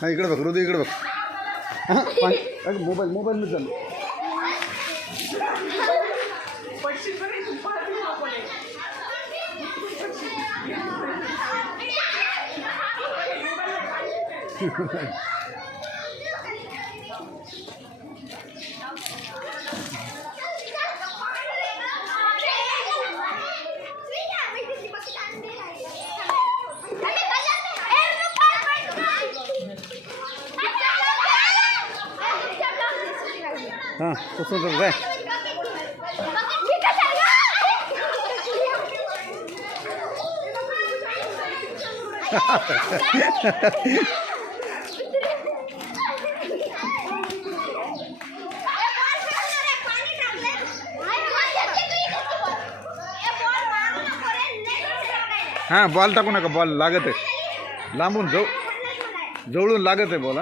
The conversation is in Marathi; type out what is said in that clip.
हाँ इकडे बघ हृदय इकडे बघ मोबाईल मध्ये चालू हाँ तो सुन रहा है हाँ बॉल टाकू नका बॉल लागत आहे लांबून जवळून लागत आहे बॉल.